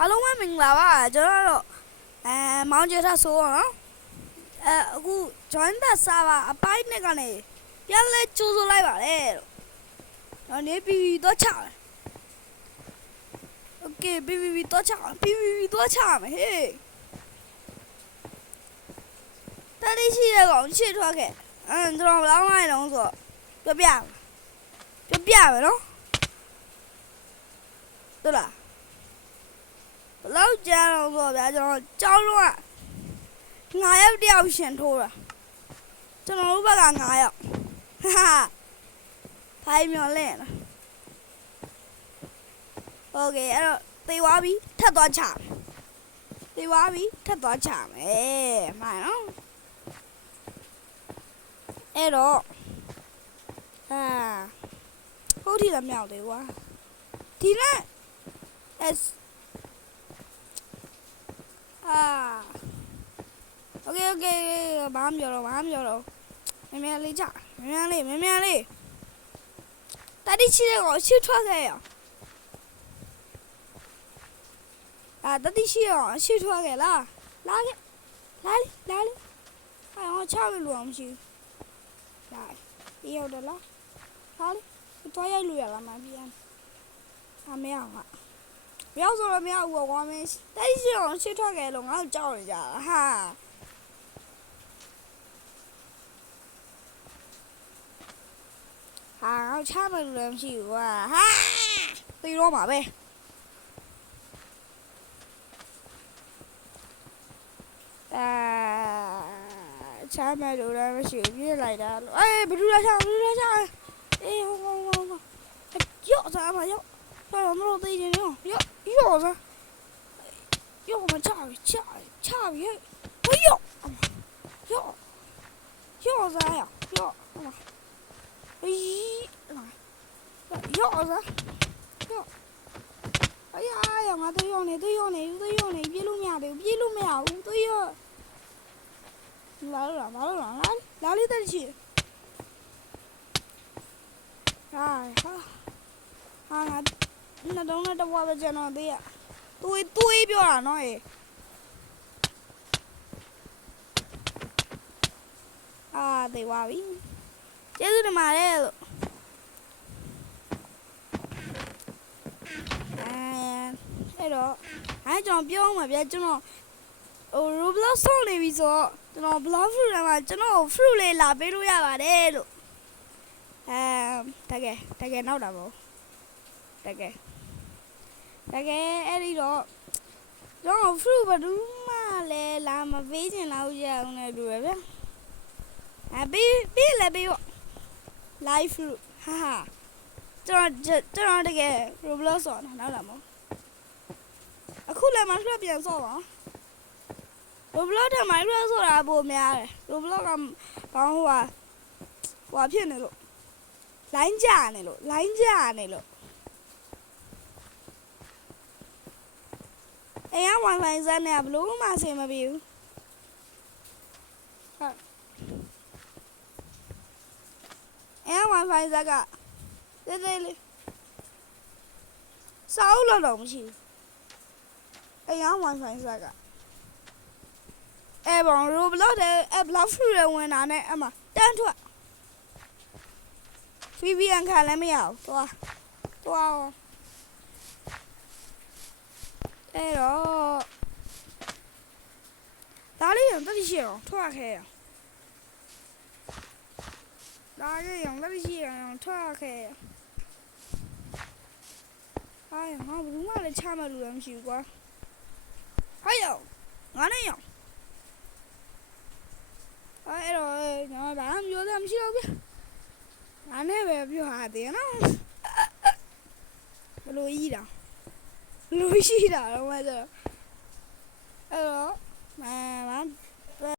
အားလုံးပဲမင်္ဂလာပါကျွန်တော်တို့မောင်ကျထဆိုးနော်အခု join the server အပိုင်းနဲ့ကနေပြန်လဲကြိုးစိုးလိုက်ပါတယ်တော့နေပြီးတော့ချမယ် Okay ပြီးတော့ချမယ်ပြီးတော့ချမယ်ဟေးတတိရှိတဲ့ကောင်ရှေ့ထွက်ခဲ့ကျွန်တော်လောင်းလိုက်တော့ဆိုပြမယ်နော်对啦လောက်ကြတော့ဆိုဗျာကျွန်တော်ကြောင်းလုံးက9ယောက်တယောက်ရှင်ထိုးတာကျွန်တော်တို့ဘက်က9ယောက်ဟာဖိုင်မျော်လင့်လားโอเคအဲ့တော့သေသွားပြီထပ်သွားချမယ်သေသွားပြီထပ်သွားချမယ်မှန်နော်အဲ့တော့ဟုတ်ထီလည်းမြောက်သေးကွာဒီနဲ့Okay ဘာမှပြောတော့မြန်လေးချမြန်လေးတတိရှိတဲ့ကိုရှစ်ထွက်ခဲ့ရတတိရှိရောရှစ်ထွက်ခဲ့လားလာလေဟောချမယ်လို့မရှိဘူးလာဒီရောက်တော့လားဟာလေတော့ရိုက်လို့ရလားမပြန်မရပါ不要说了，不要我们但是我去拖给龙傲叫人家了哈。好，差不多人去哇哈，对罗马呗。差不多人去别来的，哎，不住了下，哎，我，要啥嘛要。哎呀，那都已经要啥？要嘛差别，哎呦，要啥呀？要啥？哎呀，我都要你，别路面都要。来了，哪里得去？哎，好，那东那的话不讲那对呀，对表啊那哎，对话呗，这是他妈的，哎咯，讲表嘛别讲那，我不知道上来为啥，讲那不老fru了嘛，讲那fru来拉贝路亚吧的咯，大概闹的不？大概အဲ့ဒီတော့ကျွန်တော် fruit ဘယ်သူမှလည်းလာမပေးချင်တော့ရအောင်နဲ့တူရဗျပေးလည်းပေးပေါ့ live fruit ဟာကျွန်တော်တကယ် Roblox ဆော့တာနောက်လာမအခုလည်းမဆွဲပြန်ဆော့ပါ Roblox ထဲမှာဆွဲဆော့တာပိုများတယ် Roblox ကဘောင်းဟိုဖြစ်နေလို့ line ကြနေလို့哎呀，WiFi 在那不录嘛？谁没有？哎呀，WiFi 这个，对嘞，少了东西。哎呀，WiFi 这个，哎，帮助不了的，不老熟人问哪呢？嘛，等着。VPN 看了没有？多哦。အဲ့တော့ဒါလေးရင်တက်ရှိအောင်ထွက်ခဲ့ရဒါလေးရင်တက်ရှိအောင်ထွက်ခဲ့ရဟာငါဘူးမလည်းချမယ်လို့လည်းမရှိဘူးကွာဟဲ့ရောငါနဲ့ရောအဲ့တော့ငါဘာမှပြောတယ်မရှိတော့ဘူးငါနဲ့ပဲပြောဟာတယ်နော်ဘလို့ကြီးတာလူရှိတာတော့မှဆိုအဲ့တော့